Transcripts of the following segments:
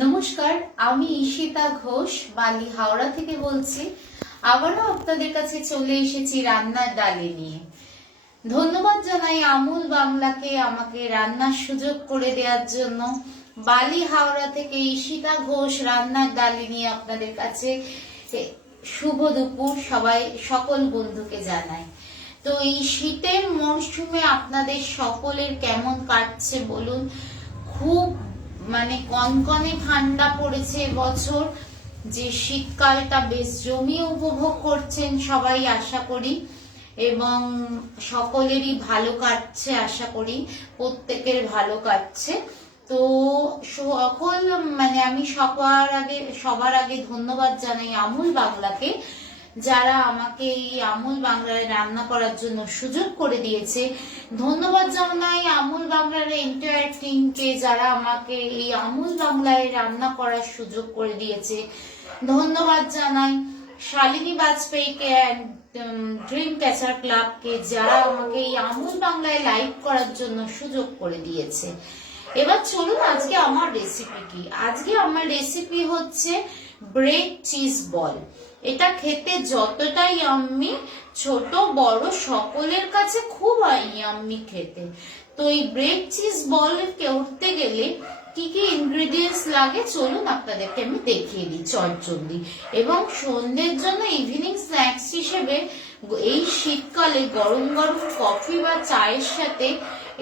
নমস্কার, আমি ঈশিতা ঘোষ বালি হাওড়া থেকে বলছি। আবারও আপনাদের কাছে চলে এসেছি রান্নার ডালি নিয়ে। ধন্যবাদ জানাই আমুল বাংলাকে আমাকে রান্নার সুযোগ করে দেওয়ার জন্য। বালি হাওড়া থেকে ঈশিতা ঘোষ রান্নার ডালি নিয়ে আপনাদের কাছে শুভ দুপুর সবাই সকল বন্ধুকে জানাই। তো এই শীতের মরশুমে আপনাদের সকলের কেমন কাটছে বলুন। খুব কনকনে ঠান্ডা পড়েছে এবছর, যে শীতকালটা বেশ জমিয়ে উপভোগ করছেন সবাই আশা করি, এবং সকলেরই ভালো কাটছে আশা করি, প্রত্যেকের ভালো কাটছে। তো সকল আমি সবার আগে ধন্যবাদ জানাই আমুল বাংলাকে, যারা আমাকে এই আমুল বাংলায় রান্না করার জন্য সুযোগ করে দিয়েছে। ধন্যবাদ জানাই আমুল বাংলার এন্টায়ার টিমকে, যারা আমাকে এই আমুল বাংলায় রান্না করার সুযোগ করে দিয়েছে। ধন্যবাদ জানাই শালিনী বাজপেয়ীকে অ্যান্ড ড্রিম ক্যাচার ক্লাবকে, যারা আমাকে এই আমুল বাংলায় লাইভ করার জন্য সুযোগ করে দিয়েছে। এবার চলুন আজকে আমার রেসিপি কি। আজকে আমার রেসিপি হচ্ছে ব্রেড চিজ বল। এটা খেতে যতটা ইয়াম্মি, ছোট বড় সকলের কাছে খুব ইয়াম্মি খেতে। তো এই ব্রেড চিজ বল করতে গেলে কি কি ইনগ্রেডিয়েন্টস লাগে চলুন আপনাদেরকে আমি দেখিয়ে দিই চটজলদি। এবং সন্ধ্যের জন্য ইভিনিং স্ন্যাক্স হিসেবে এই শীতকালে গরম গরম কফি বা চায়ের সাথে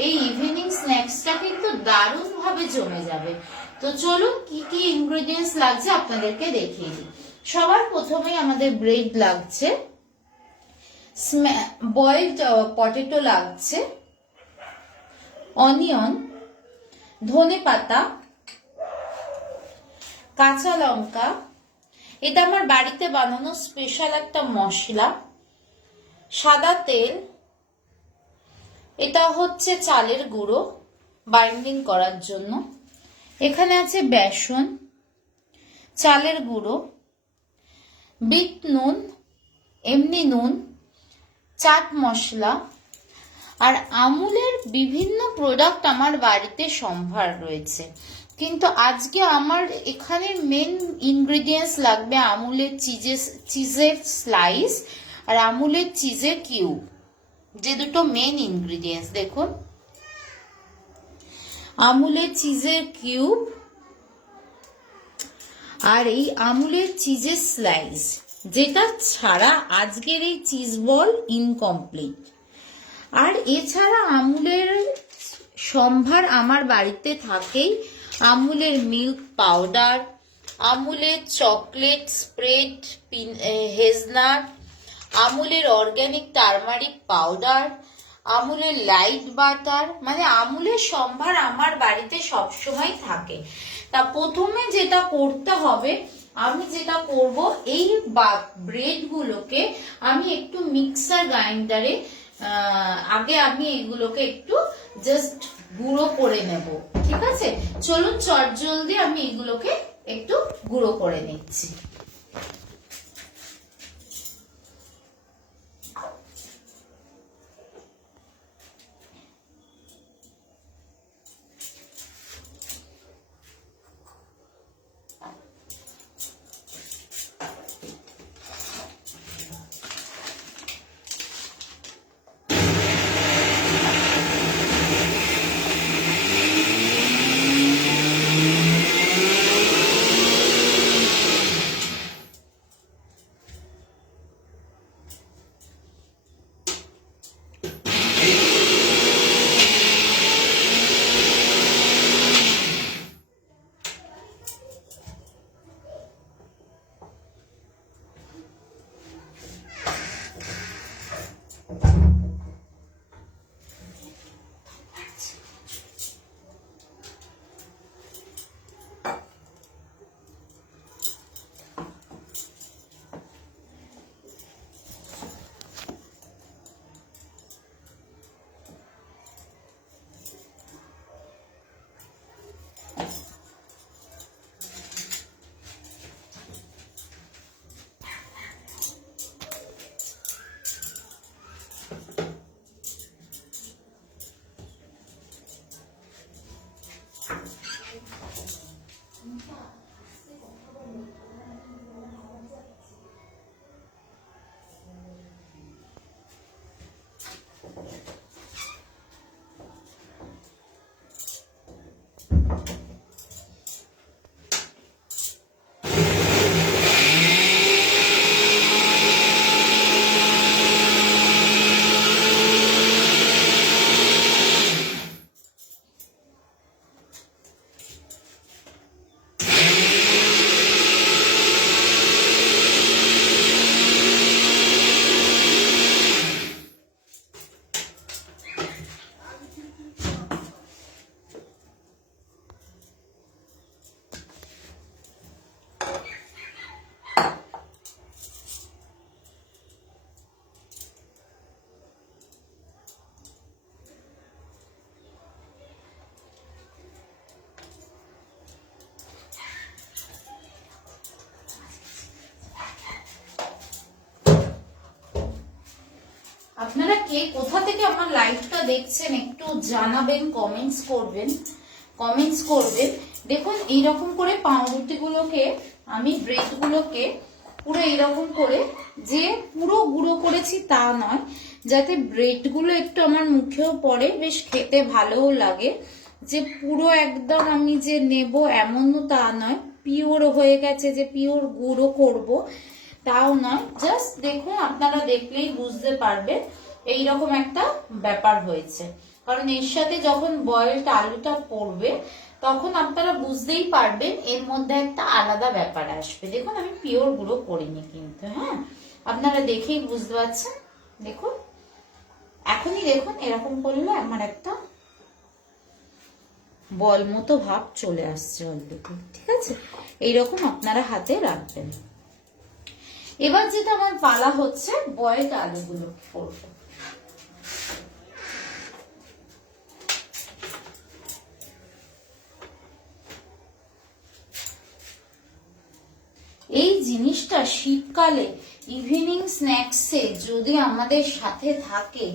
এই ইভিনিং স্ন্যাক্সটা কিন্তু দারুণ ভাবে জমে যাবে। তো চলুন কি কি ইনগ্রেডিয়েন্টস লাগছে আপনাদেরকে দেখিয়ে দিই। সবার প্রথমেই আমাদের ব্রেড লাগছে, বয়েলড পটেটো লাগছে, অনিয়ন, ধনেপাতা, কাঁচা লঙ্কা, এটা আমার বাড়িতে বানানো স্পেশাল একটা মশলা, সাদা তেল, এটা হচ্ছে চালের গুঁড়ো বাইন্ডিং করার জন্য, এখানে আছে বেসন, চালের গুঁড়ো, বিট নুন, এমনি নুন, চাট মশলা, আর আমুলের বিভিন্ন প্রোডাক্ট আমার বাড়িতে সম্ভার রয়েছে। কিন্তু আজকে আমার এখানে মেন ইনগ্রেডিয়েন্টস লাগবে আমুলের চিজের স্লাইস আর আমুলের চিজের কিউব, যে দুটো মেন ইনগ্রেডিয়েন্টস। দেখুন, আমুলের চিজের কিউব আর এই আমুলের চিজের স্লাইস, যেটা ছাড়া আজকের এই চিজ বল ইনকমপ্লিট। আর এছাড়া আমুলের সম্ভার আমার বাড়িতে থাকেই, আমুলের মিল্ক পাউডার, আমুলের চকলেট স্প্রেড হেজনাট, আমুলের অর্গ্যানিক টারমারিক পাউডার, আমুলের লাইট বাটার, আমুলের সম্ভার আমার বাড়িতে সবসময় থাকে। তা প্রথমে যেটা করতে হবে, আমি যেটা করব, এই ব্রেড গুলোকে আমি একটু মিক্সার গ্রাইন্ডারে আগে আমি এগুলোকে একটু জাস্ট গুঁড়ো করে নেব। ঠিক আছে, চলুন চটজলদি আমি এগুলোকে একটু গুঁড়ো করে নিচ্ছি। কে কোথা থেকে আমার লাইভটা দেখছেন একটু জানাবেন, কমেন্টস করবেন। দেখুন এইরকম করে পাউরুটিগুলোকে আমি ব্রেডগুলোকে পুরো এইরকম করে, যে পুরো গুঁড়ো করেছি তা নয়, যাতে ব্রেডগুলো একটু আমার মুখেও পড়ে, বেশ খেতে ভালোও লাগে। যে পুরো একদম আমি যে নেব এমনও তা নয়, পিওর হয়ে গেছে যে পিওর গুঁড়ো করব তাও নয়। জাস্ট দেখুন, আপনারা দেখলেই বুঝতে পারবেন এইরকম একটা ব্যাপার হয়েছে। কারণ এর সাথে যখন বয়েলড আলুটা পড়বে তখন আপনারা বুঝতেই পারবেন এর মধ্যে একটা আলাদা ব্যাপার আসবে। দেখুন আমি পিওর গুঁড়ো করিনি কিন্তু, হ্যাঁ আপনারা দেখেই বুঝতে পারছেন। দেখুন এখনই দেখুন এরকম করলে আমার একটা বল মতো ভাব চলে আসছে অলরেডি, ঠিক আছে? এইরকম আপনারা হাতে রাখবেন। এবার যেটা আমার পালা হচ্ছে বয়েলড আলুগুলো করবো। এই জিনিসটা শীতকালে ইভিনিং স্ন্যাক্সে যদি আমাদের সাথে থাকে,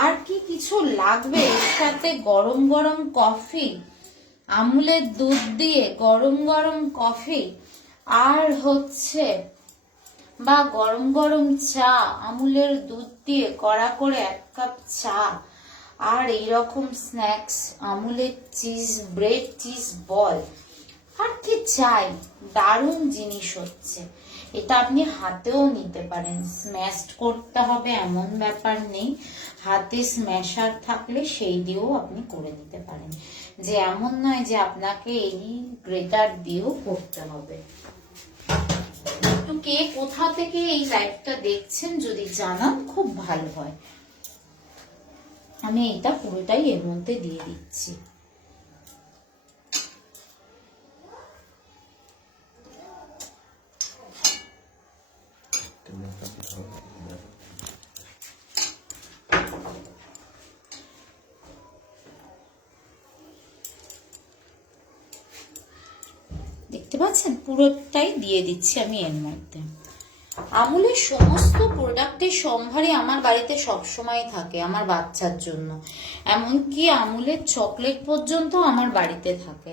আর কি কিছু লাগবে? এর সাথে গরম গরম কফি, আমুলের দুধ দিয়ে গরম গরম কফি, আর হচ্ছে বা গরম গরম চা, আমুলের দুধ দিয়ে কড়া করে 1 কাপ চা, আর এইরকম স্ন্যাক্স আমুলের চিজ ব্রেড চিজ বল, আর কি চাই? দারুণ জিনিস হচ্ছে এটা। আপনি হাতেও নিতে পারেন, স্ম্যাশড করতে হবে এমন ব্যাপার নেই। হাতে স্ম্যাশার থাকলে সেই দিয়েও আপনি করে নিতে পারেন, যে এমন নয় যে আপনাকে এই গ্রেটার দিয়েও করতে হবে। একটু কে কোথা থেকে এই লাইভটা দেখছেন যদি জানান খুব ভালো হয়। আমি এটা পুরোটাই এর মধ্যে দিয়ে দিচ্ছি। দেখতে পাচ্ছেন পুরোটাই দিয়ে দিচ্ছি আমি এর মধ্যে। আমুলের সমস্ত প্রোডাক্টের সম্ভারই আমার বাড়িতে সবসময় থাকে আমার বাচ্চার জন্য, এমনকি আমুলের চকলেট পর্যন্ত আমার বাড়িতে থাকে।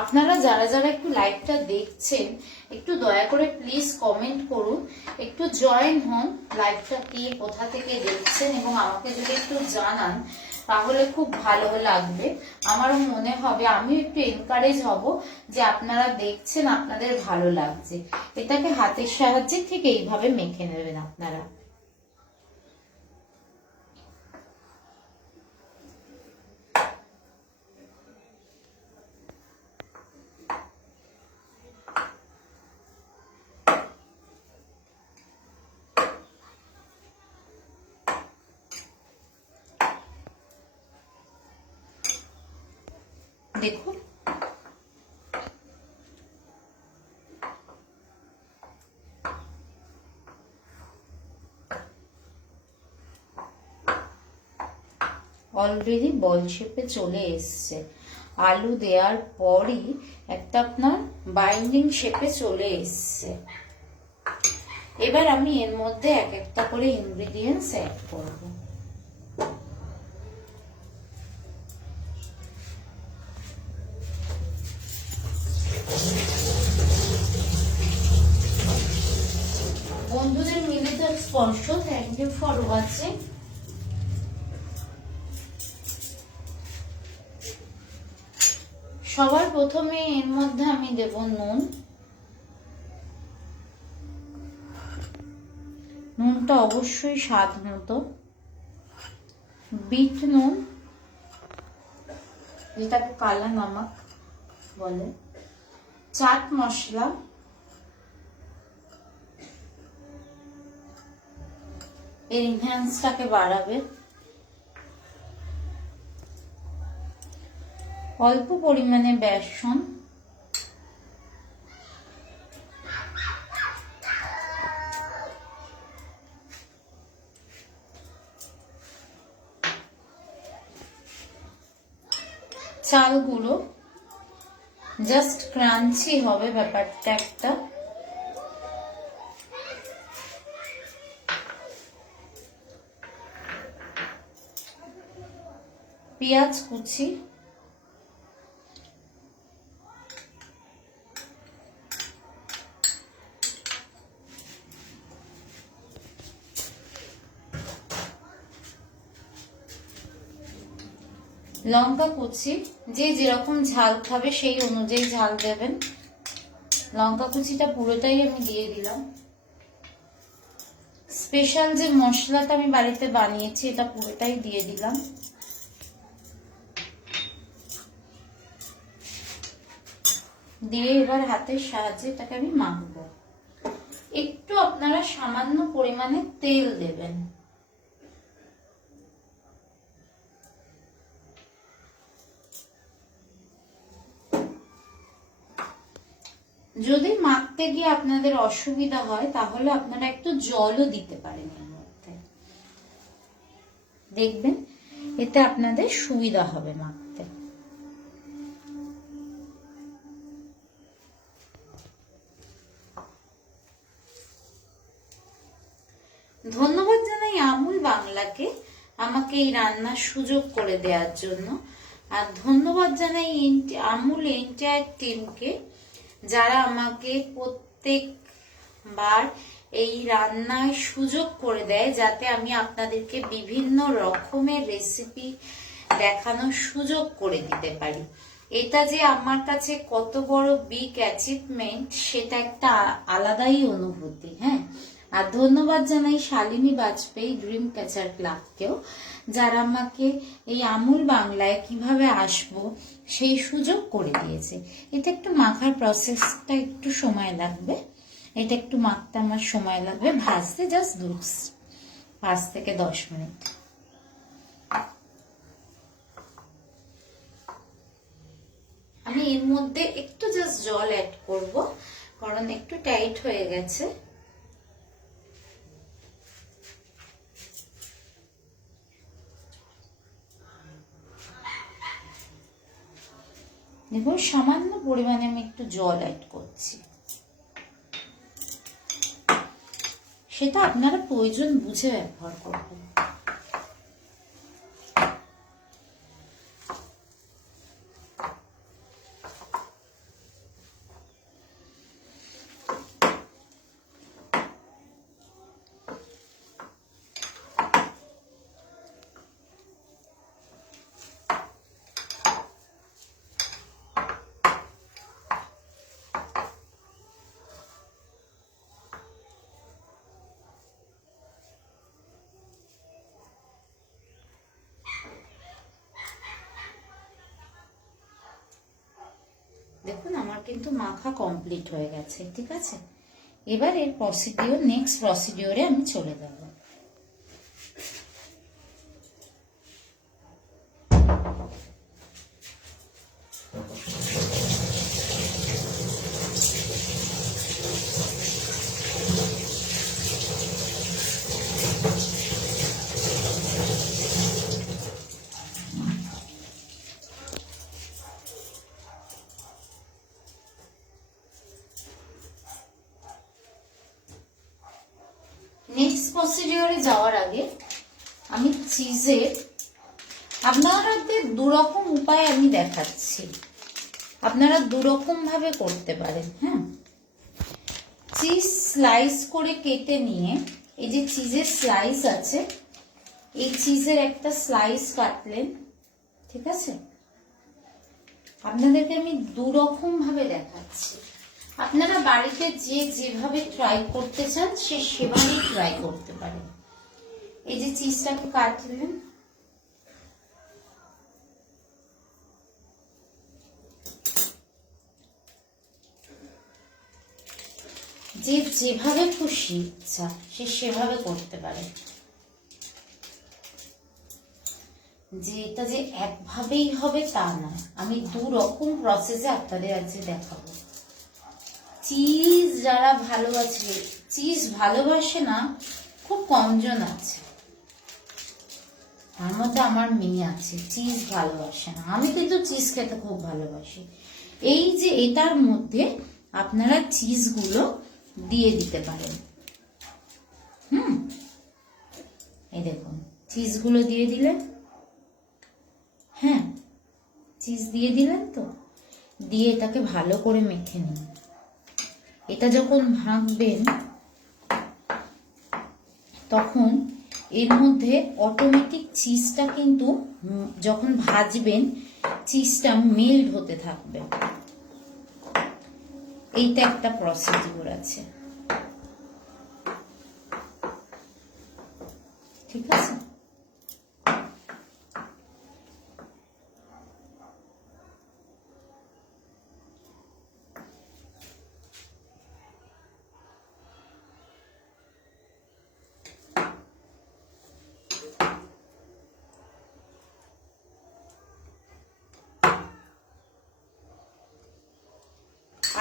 আপনারা যারা যারা একটু লাইভটা দেখছেন একটু দয়া করে প্লিজ কমেন্ট করুন, একটু জয়েন হন, লাইভটা কে কোথা থেকে দেখছেন এবং আমাকে যদি একটু জানান তাহলে খুব ভালো লাগবে। আমারও মনে হবে, আমি একটু এনকারেজ হব যে আপনারা দেখছেন, আপনাদের ভালো লাগছে। এটাকে হাতের সাহায্যে ঠিক এইভাবে মেখে নেবেন আপনারা। দেখুন অলরেডি বল শেপে চলে এসছে। আলু দেওয়ার পরই একটা আপনার বাইন্ডিং শেপে চলে এসছে। এবার আমি এর মধ্যে এক একটা করে ইনগ্রেডিয়েন্টস অ্যাড করব। বন্ধুদের মিলিত স্পর্শ, থ্যাংক ইউ ফর ওয়াচিং। সবার প্রথমে এর মধ্যে আমি দেব নুন। নুনটা অবশ্যই স্বাদ মতো। বিট নুন, যেটাকে কালা নমক বলে। চাট মশলা, এর এনহ্যান্সটাকে বাড়াবে। অল্প পরিমাণে বেসন, চাল গুঁড়ো, জাস্ট ক্রাঞ্চি হবে ব্যাপারটা একটা। পেঁয়াজ কুচি, লঙ্কা কুচি, যে যেরকম ঝাল খাবে সেই অনুযায়ী ঝাল দেবেন। লঙ্কা কুচিটা পুরোটাই আমি দিয়ে দিলাম। স্পেশাল যে মশলাটা আমি বাড়িতে বানিয়েছি এটা পুরোটাই দিয়ে দিলাম। দিয়ে এবার হাতের সাহায্যে এটাকে আমি মাখবো। একটু আপনারা সামান্য পরিমাণে তেল দেবেন। যদি মাখতে গিয়ে আপনাদের অসুবিধা হয় তাহলে আপনারা একটু জলও দিতে পারেন এর মধ্যে, দেখবেন এতে আপনাদের সুবিধা হবে মাখতে। ধন্যবাদ জানাই আমুল বাংলাকে আমাকে এই রান্নার সুযোগ করে দেওয়ার জন্য। আর ধন্যবাদ জানাই আমুল এন্টায়ার টিমকে, যারা আমাকে প্রত্যেকবার এই রান্নায় সুযোগ করে দেয় যাতে আমি আপনাদেরকে বিভিন্ন রকমের রেসিপি দেখানোর সুযোগ করে দিতে পারি। এটা যে আমার কাছে কত বড় বিগ অ্যাচিভমেন্ট সেটা একটা আলাদাই অনুভূতি। হ্যাঁ, আর ধন্যবাদ জানাই শালিনী বাজপেয়ী ড্রিম ক্যাচার ক্লাবকেও, যারা আমাকে এই আমুল বাংলায় কিভাবে আসবো সেই সুযোগ করে দিয়েছে। এটা একটু মাখার প্রসেসটা একটু সময় লাগবে, এটা একটু মাখতে আমার সময় লাগবে, ভাজতে জাস্ট 5 থেকে 10 মিনিট। আমি এর মধ্যে একটু জাস্ট জল অ্যাড করব, কারণ একটু টাইট হয়ে গেছে। দেখুন সামান্য পরিমাণে আমি একটু জল অ্যাড করছি, সেটা আপনারা প্রয়োজন বুঝে ব্যবহার করবেন। দেখুন আমার কিন্তু মাখা কমপ্লিট হয়ে গেছে। ঠিক আছে, এবার এর নেক্সট প্রসিডিওরে আমি চলে যাব। নেক্সট প্রসিডিওরে যাওয়ার আগে আমি চিজের আপনাদের দুরকম উপায় আমি দেখাচ্ছি, আপনারা দুরকম ভাবে করতে পারেন। হ্যাঁ, চিজ স্লাইস করে কেটে নিয়ে এই যে চিজের স্লাইস আছে, এই চিজের একটা স্লাইস কাটলেন। ঠিক আছে, আপনাদেরকে আমি দুরকম ভাবে দেখাচ্ছি, আপনারা বাড়িতে যেভাবে ট্রাই করতে চান সেভাবেই ট্রাই করতে পারেন। এই যে চিজটাকে কাটলেন, যে যেভাবে খুশি ইচ্ছা সেভাবে করতে পারে। যে এটা যে একভাবেই হবে তা না, আমি দু রকম প্রসেসে আপনাদের আজকে দেখাবো। চিজ যারা ভালোবাসে, চিজ ভালোবাসে না খুব কমজন আছে, তার মধ্যে আমার মেয়ে আছে চিজ ভালোবাসে না। আমি কিন্তু চিজ খেতে খুব ভালোবাসি। এই যে এটার মধ্যে আপনারা চিজগুলো দিয়ে দিতে পারেন। এই দেখুন চিজগুলো দিয়ে দিলেন। হ্যাঁ, চিজ দিয়ে দিলেন তো, দিয়ে এটাকে ভালো করে মেখে নিন। এটা যখন ভাঙবেন তখন এর মধ্যে অটোমেটিক চিজটা কিন্তু যখন ভাজবেন চিজটা মেল্ট হতে থাকবে। এইটা একটা প্রসিডিউর আছে, ঠিক আছে?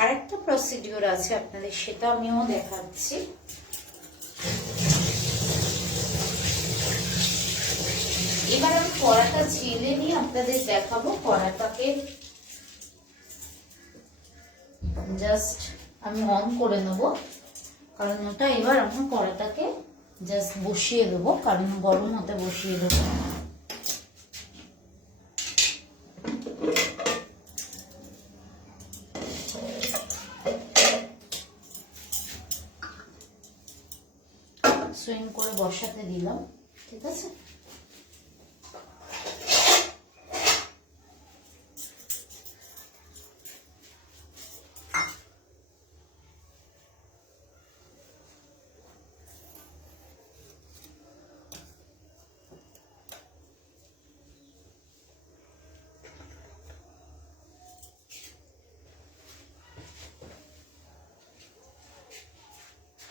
আরেকটা প্রসিডিউর আছে আপনাদের, সেটা আমিও দেখাচ্ছি। এবার আমি কড়াটা ঝেলে নিয়ে আপনাদের দেখাবো। কড়াটাকে জাস্ট আমি অন করে নেব, কারণ ওটা এবার আমার কড়াটাকে জাস্ট বসিয়ে দেবো, কারণ গরম হতে বসিয়ে দেবো। সুইং করে বসাতে দিলাম, ঠিক আছে?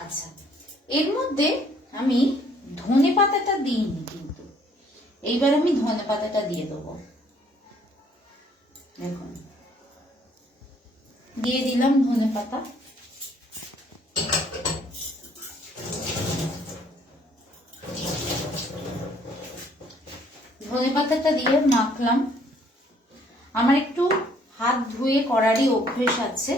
আচ্ছা, এর মধ্যে আমি ধনে পাতাটা দিইনি, কিন্তু এইবার আমি ধনে পাতাটা দিয়ে দেবো। দেখুন, দিয়ে দিলাম ধনে পাতা। ধনে পাতাটা দিয়ে মাখলাম। আমার একটু হাত ধুয়ে করারই অভ্যেস আছে,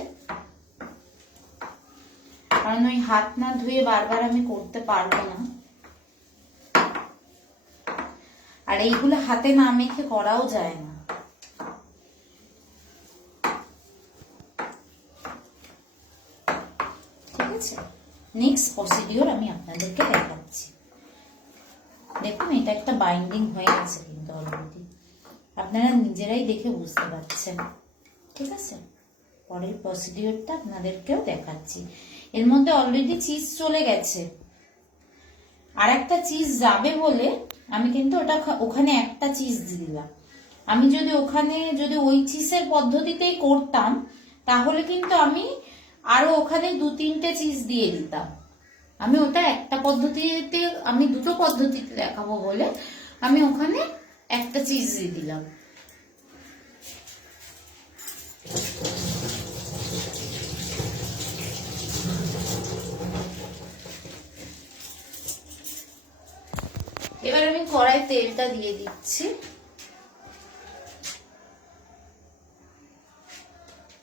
কারণ ওই হাত না ধুয়ে বারবার আমি করতে পারবো না, আর এইগুলো হাতে না মেখে করাও যায় না। ঠিক আছে, নেক্সট প্রসিডিওর আমি আপনাদেরকে দেখাচ্ছি। দেখুন, এটা একটা বাইন্ডিং হয়ে গেছে কিন্তু অলরেডি, আপনারা নিজেরাই দেখে বুঝতে পারছেন। ঠিক আছে, পরের প্রসিডিওরটা আপনাদেরকেও দেখাচ্ছি। এর মধ্যে অলরেডি চিজ চলে গেছে, আর একটা চিজ যাবে বলে আমি কিন্তু ওটা ওখানে একটা চিজ দিলাম। আমি যদি ওই চিজের পদ্ধতিতেই করতাম তাহলে কিন্তু আমি আরো ওখানে 2-3টে চিজ দিয়ে দিতাম। আমি ওটা একটা পদ্ধতিতে, আমি দুটো পদ্ধতিতে দেখাবো বলে আমি ওখানে একটা চিজ দিয়ে দিলাম। এবার আমি কড়াই তেলটা দিয়ে দিচ্ছি।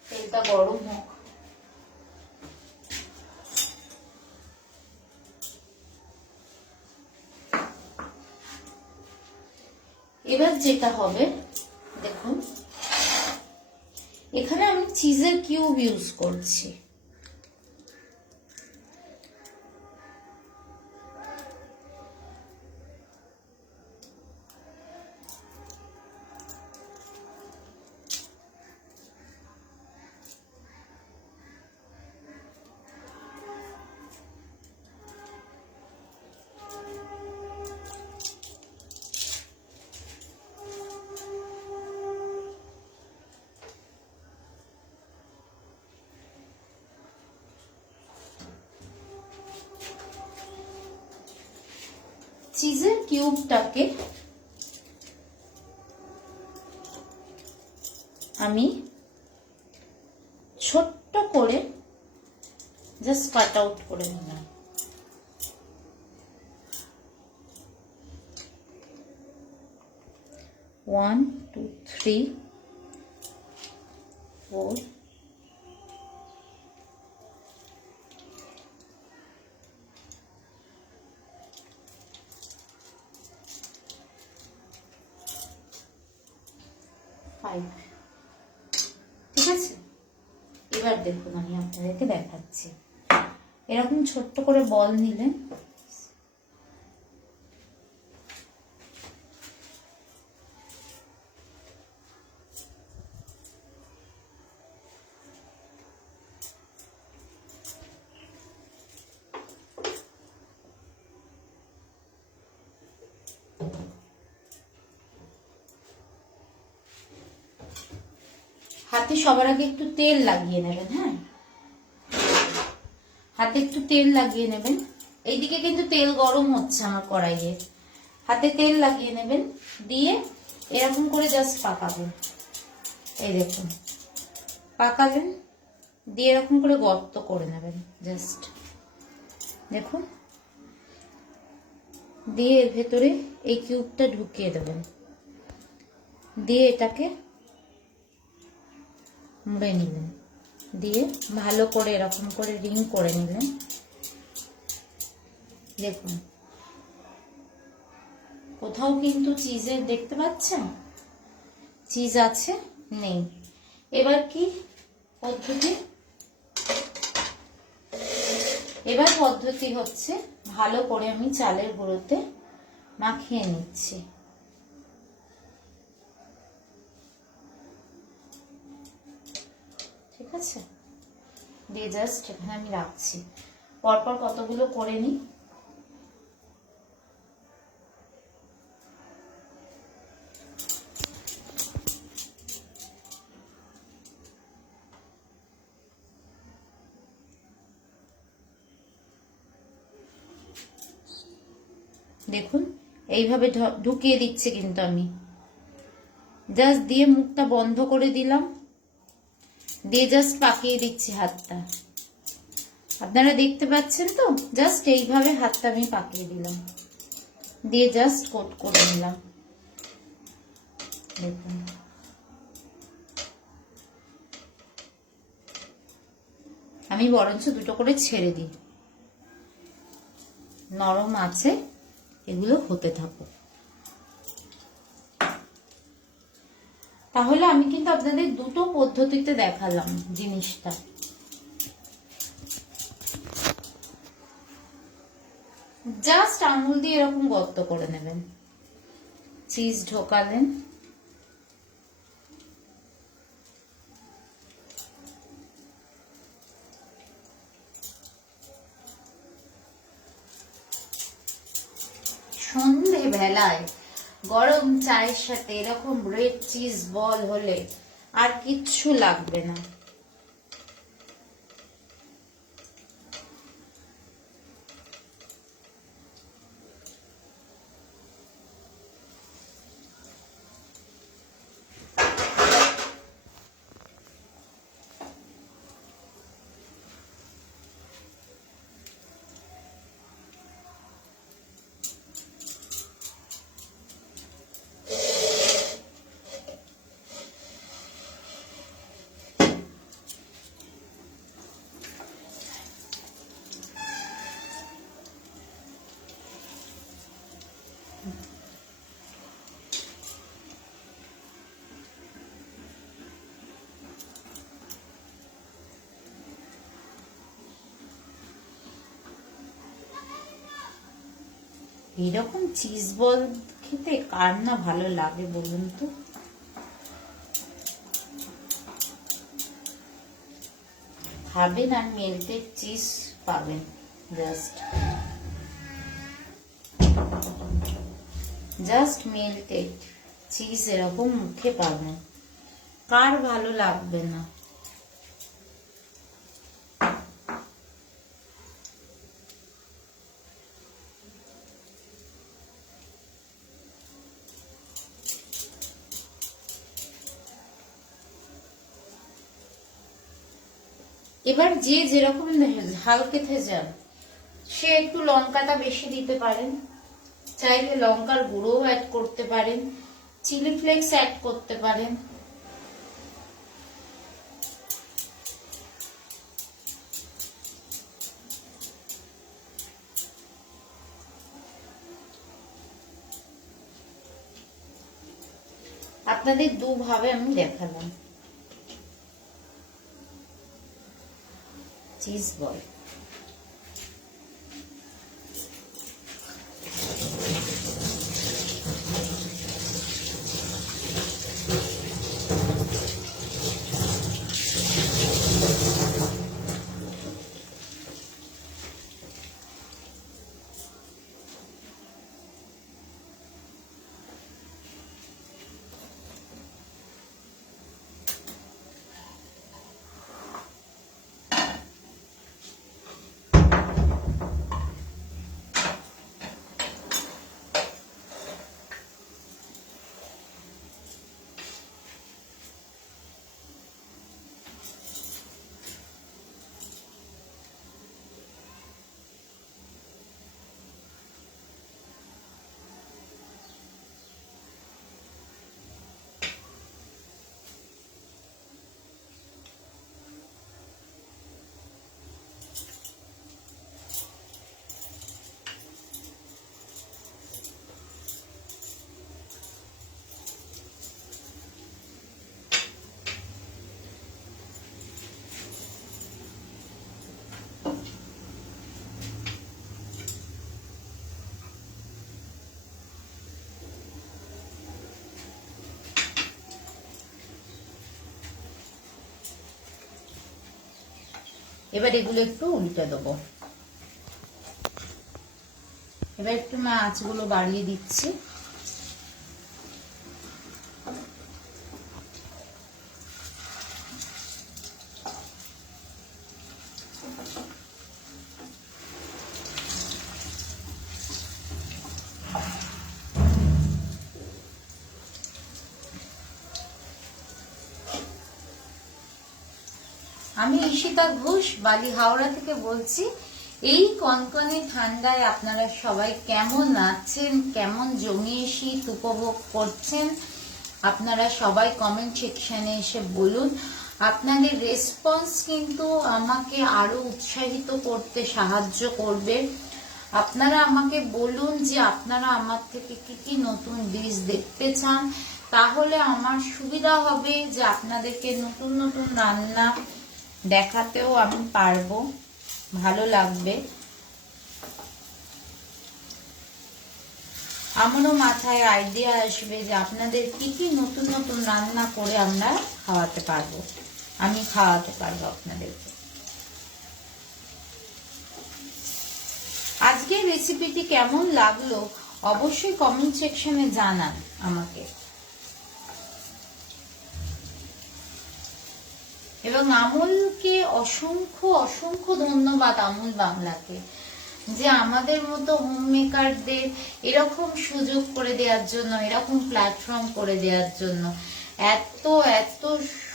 তেলটা গরম হোক। এবার যেটা হবে, দেখুন, এখানে আমি চিজের কিউব ইউজ করছি। চিজের কিউবটাকে আমি ছোট্ট করে জাস্ট কাট আউট করে নিলাম। ওয়ান, 2, 3, 4, 5। ঠিক আছে, এবার দেখুন আমি আপনাদেরকে দেখাচ্ছি। এরকম ছোট্ট করে বল নিলেন, হাতে সবার আগে একটু তেল লাগিয়ে নেবেন। হ্যাঁ, হাতে একটু তেল লাগিয়ে নেবেন। এইদিকে কিন্তু তেল গরম হচ্ছে আমার কড়াইয়ে। হাতে তেল লাগিয়ে নেবেন, দিয়ে এরকম করে জাস্ট পাকাবেন। এই দেখুন পাকালেন, দিয়ে এরকম করে গর্ত করে নেবেন জাস্ট, দেখুন। দিয়ে এর ভেতরে এই কিউবটা ঢুকিয়ে দেবেন, দিয়ে এটাকে মুড়ে নিলেন, দিয়ে ভালো করে এরকম করে রিং করে নিলেন। দেখুন কোথাও কিন্তু চিজের দেখতে পাচ্ছেন চিজ আছে নেই। এবার কি পদ্ধতি? এবার পদ্ধতি হচ্ছে ভালো করে আমি চালের গুঁড়োতে মাখিয়ে নিচ্ছি। ঠিক আছে, দিয়ে জাস্ট এখানে আমি রাখছি। পরপর কতগুলো করে নিই। দেখুন এইভাবে ঢুকিয়ে দিচ্ছি কিন্তু আমি, জাস্ট দিয়ে মুখটা বন্ধ করে দিলাম, দিয়ে জাস্ট পাকিয়ে দিচ্ছি হাতটা। আপনারা দেখতে পাচ্ছেন তো? জাস্ট এইভাবে হাতটা আমি পাকিয়ে দিলাম, দিয়ে জাস্ট কোট করে নিলাম। দেখুন আমি বরঞ্চ দুটো করে ছেড়ে দিই, নরম আছে, এগুলো হতে থাকুক। তাহলে আমি কিন্তু আপনাদের দুটো পদ্ধতিতে দেখালাম জিনিসটা। জাস্ট আঙুল দিয়ে এরকম গর্ত করে নেবেন, চিজ ঢোকালেন, সন্ধে বেলায় গরম চায়ের সাথে এরকম রেড চিজ বল হলে আর কিচ্ছু লাগবে না। এরকম চিজ বল খেতে কার না ভালো লাগে বলুন তো? খাবেন আর মেল্টেড চিজ পাবেন, জাস্ট মেল্টেড চিজ এরকম মুখে পাবেন, কার ভালো লাগবে না? এবার যে যেরকম ঝাল খেতে চান সে একটু লঙ্কাটা বেশি দিতে পারেন, চাইলে লঙ্কার গুঁড়োও অ্যাড করতে পারেন, চিলি ফ্লেক্স অ্যাড করতে পারেন। আপনাদের দুভাবে আমি দেখালাম। চিজ বল, এবার এগুলো একটু উল্টে দেবো। এবার একটু আঁচগুলো বাড়িয়ে দিচ্ছি। আমি ঈশিতা ঘোষ, বালি হাওড়া থেকে বলছি। এই কনকনে ঠান্ডায় আপনারা সবাই কেমন আছেন, কেমন জমিয়ে শীত উপভোগ করছেন, আপনারা সবাই কমেন্ট সেকশনে এসে বলুন। আপনাদের রেসপন্স কিন্তু আমাকে আরো উৎসাহিত করতে সাহায্য করবে। আপনারা আমাকে বলুন যে আপনারা আমার থেকে কি কি নতুন ডিশ দেখতে চান, তাহলে আমার সুবিধা হবে যে আপনাদেরকে নতুন নতুন রান্না দেখাতেও আমি পারবো, ভালো লাগবে। আমারও মাথায় আইডিয়া আসবে যে আপনাদের কি কি নতুন নতুন রান্না করে আমরা খাওয়াতে পারবো, আমি খাওয়াতে পারবো আপনাদেরকে। আজকের রেসিপিটি কেমন লাগলো অবশ্যই কমেন্ট সেকশনে জানান আমাকে। এবং আমুলকে অসংখ্য অসংখ্য ধন্যবাদ, আমুল বাংলাকে, যে আমাদের মতো হোম মেকারদের এরকম সুযোগ করে দেওয়ার জন্য, এরকম প্ল্যাটফর্ম করে দেওয়ার জন্য, এত এত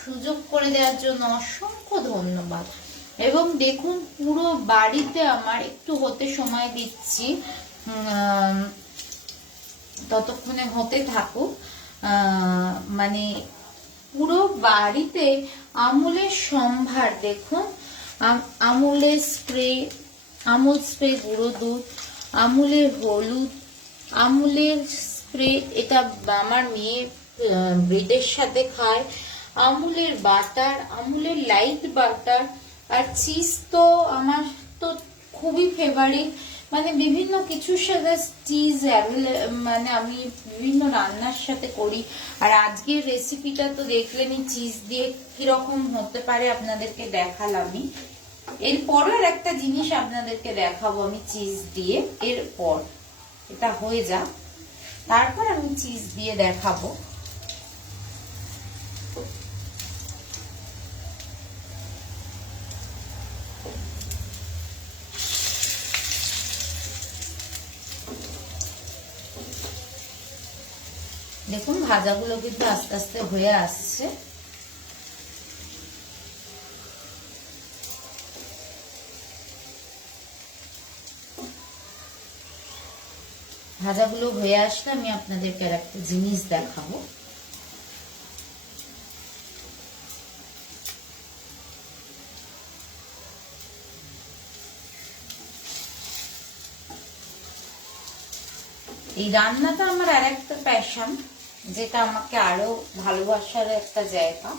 সুযোগ করে দেওয়ার জন্য অসংখ্য ধন্যবাদ। এবং দেখুন পুরো বাড়িতে আমার একটু হতে সময় দিচ্ছি, ততক্ষণে হতে থাকুক। মানে পুরো বাড়িতে আমুলের সম্ভার দেখুন। আমুলের স্প্রে, আমুল স্প্রে গুঁড়ো দুধ, আমুলের হলুদ, আমুলের স্প্রে, এটা আমার মেয়ে ব্রেডের সাথে খায়, আমুলের বাটার, আমুলের লাইট বাটার, আর চিজ তো আমার তো খুবই ফেভারিট। মানে বিভিন্ন কিছুর সাথে চিজ মানে আমি বিভিন্ন রান্নার সাথে করি। আর আজকের রেসিপিটা তো দেখলেনি চিজ দিয়ে কিরকম হতে পারে, আপনাদেরকে দেখালামই। এরপর আর একটা জিনিস আপনাদেরকে দেখাবো আমি চিজ দিয়ে, এরপর এটা হয়ে যাক তারপর আমি চিজ দিয়ে দেখাবো। দেখুন ভাজাগুলো কিন্তু আস্তে আস্তে হয়ে আসছে। ভাজাগুলো হয়ে আসলে আমি আপনাদেরকে আর একটা জিনিস দেখাবো। এই রান্নাটা আমার আর একটা প্যাশন, যেটা আমাকে আরো ভালোবাসার একটা জায়গা,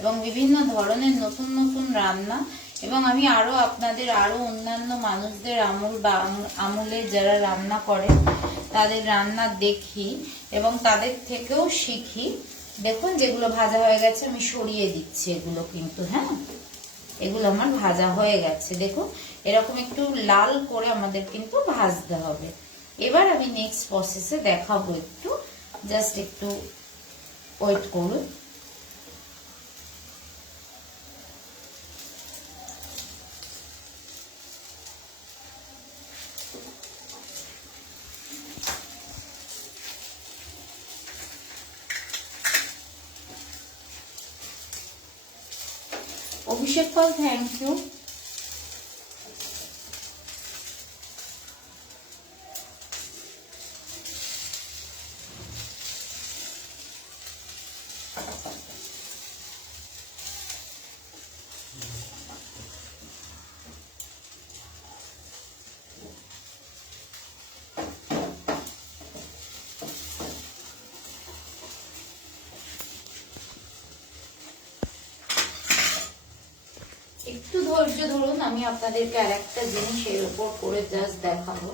এবং বিভিন্ন ধরনের নতুন নতুন রান্না, এবং আমি আরো আপনাদের আরো অন্যান্য মানুষদের আমলের যারা রান্না করে তাদের রান্না দেখি এবং তাদের থেকেও শিখি। দেখুন যেগুলো ভাজা হয়ে গেছে আমি সরিয়ে দিচ্ছি এগুলো, কিন্তু হ্যাঁ এগুলো আমার ভাজা হয়ে গেছে। দেখুন এরকম একটু লাল করে আমাদের কিন্তু ভাজতে হবে। এবার আমি নেক্সট প্রসেসে দেখাবো, একটু জাস্ট একটু ওয়েট করুন। অভিষেক পাল, থ্যাংক ইউ। একটু ধৈর্য ধরুন, আমি আপনাদেরকে আর একটা জিনিস এর উপর করে জাস্ট দেখাবো।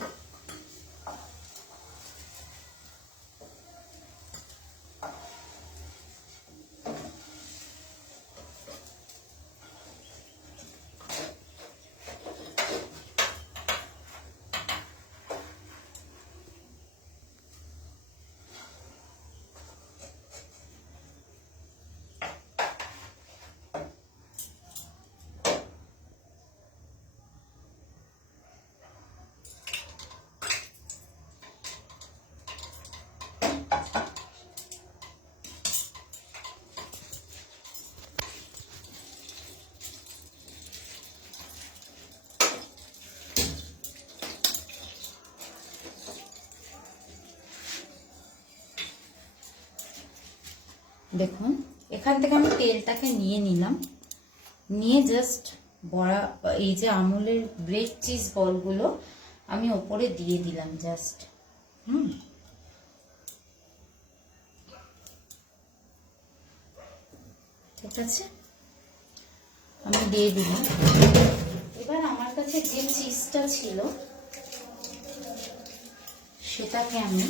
দেখুন এখান থেকে আমি তেলটাকে নিয়ে নিলাম, নিয়ে জাস্ট বড়া এই যে আমুলের ব্রেড চিজ বলগুলো আমি ওপরে দিয়ে দিলাম জাস্ট। ঠিক আছে, আমি দিয়ে দিলাম। এবার আমার কাছে যে চিজটা ছিল সেটাকে আমি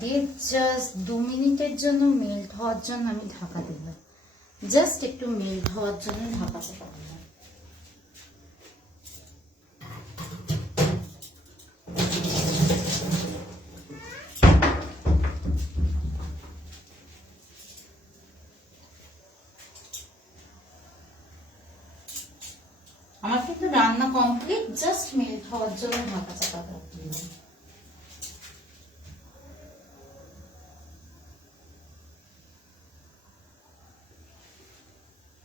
দিয়ে জাস্ট 2 মিনিটের জন্য মেল্ট হওয়ার জন্য আমি ঢাকা দিলাম। জাস্ট একটু মেল্ট হওয়ার জন্য ঢাকাতে পারলাম। আমার কিন্তু রান্না কমপ্লিট, জাস্ট মেল্ট হওয়ার জন্য ঢাকা চাপা দিলাম।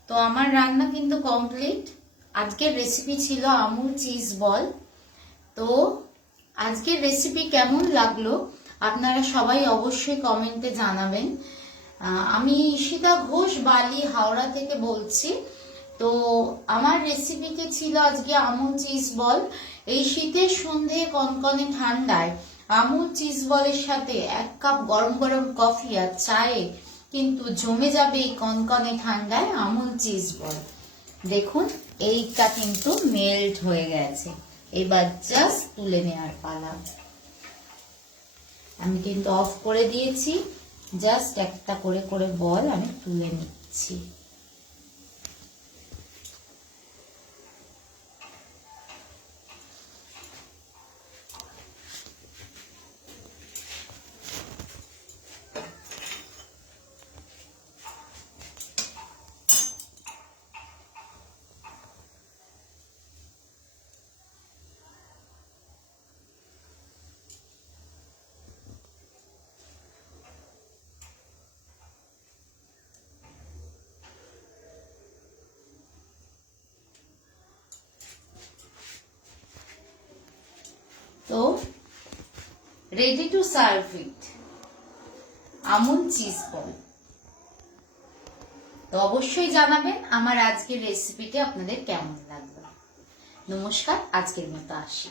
তো আমার রান্না কিন্তু কমপ্লিট। আজকের রেসিপি ছিল আমুল চিজ বল। তো আজকের রেসিপি কেমন লাগলো আপনারা সবাই অবশ্যই কমেন্টে জানাবেন। আমি ঈশিতা ঘোষ, বালি, হাওড়া থেকে বলছি। তো আমার রেসিপিতে ছিল আজকে আমুল চিজ বল। এই শীতের সন্ধে কনকনে ঠান্ডায় আমুল চিজ বলের সাথে 1 কাপ গরম গরম কফি আর চায়ে কিন্তু জমে যাবে এই কনকনে ঠান্ডায় আমুল চিজ বল। দেখুন এইটা কিন্তু মেল্ট হয়ে গেছে, এবার জাস্ট তুলে নেওয়ার পালা। আমি কিন্তু অফ করে দিয়েছি, জাস্ট একটা করে করে বল আমি তুলে নিচ্ছি। তো ready to serve it, Amul cheese ball. তো অবশ্যই জানাবেন আমার আজকের রেসিপিটি আপনাদের কেমন লাগবে। নমস্কার, আজকের মতো আসি।